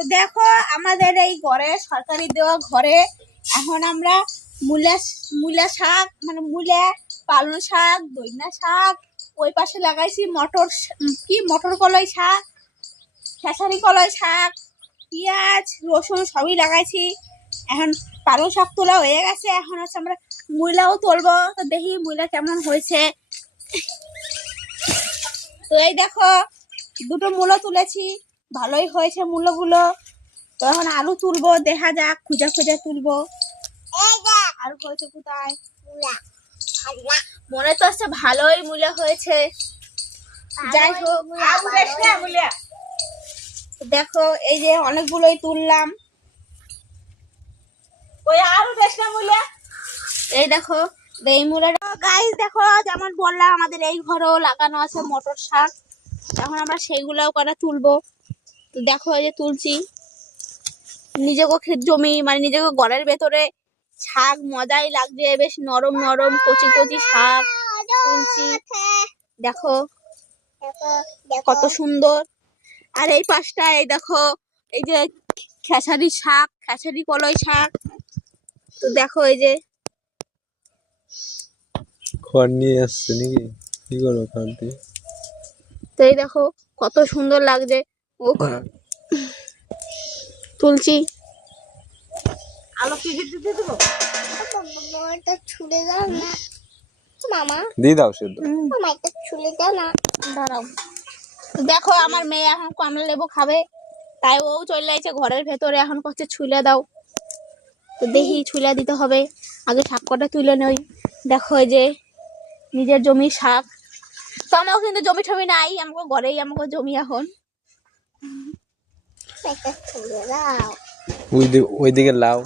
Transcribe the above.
তো দেখো আমাদের এই ঘরে সরকারি দেওয়া ঘরে এখন আমরা মূলা শাক মানে মূলা পালং শাক দইনা শাক ওই পাশে লাগাইছি মটর কলাই শাক খেসারি কলাই শাক পেঁয়াজ রসুন সবই লাগাইছি। এখন পালং শাক তোলা হয়ে গেছে, এখন হচ্ছে আমরা মূলাও তুলবো। তো দেখি মূলা কেমন হয়েছে। তো এই দেখো দুটো মূলো তুলেছি, ভালোই হয়েছে মূলগুলো। তো এখন আলু তুলবো, দেখা যাক খুঁজে খুঁজে তুলবো। আলু হয়েছে কোথায়? মনে তো হচ্ছে ভালোই মূলা হয়েছে। যাই হোক দেখো এই যে অনেকগুলোই তুললাম। এই দেখো এই মূলাটা গাইস দেখো যেমন বললাম আমাদের এই ঘরেও লাগানো আছে মটর শাক। এখন আমরা সেইগুলোও কটা তুলবো। তো দেখো এই যে তুলছি, নিজেকে ক্ষেত জমি মানে নিজেকে ঘরের ভেতরে শাক মজাই লাগছে, বেশ নরম নরম কচি কচি শাক তুলছি। দেখো কত সুন্দর। আর এই পাশটা এই দেখো এই যে খেসারি শাক, খেসারি কলাই শাক। তো দেখো এই যে খড় নিয়ে আসছে নাকি, কি করবো খড় দিয়ে? তো এই দেখো কত সুন্দর লাগছে। ও তুলছি। আলো কি দিতে দেবো? ছুলে দাও না মামা, দিয়ে দাও শুদ্ধ। মামা এটা ছুলে দাও না, দাঁড়াও। দেখো আমার মেয়ে এখন কমলা লেবু খাবে, তাই ও চলে যাচ্ছে ঘরের ভেতরে। এখন করছে ছুলে দাও। তো দেখি ছুলে দিতে হবে, আগে শাক কটা তুলে নই। দেখো এই যে নিজের জমির শাক। তো আমার কিন্তু জমি টমি নাই, আমাকে ঘরেই আমাকে জমি এখন। ওই দিকে লাউ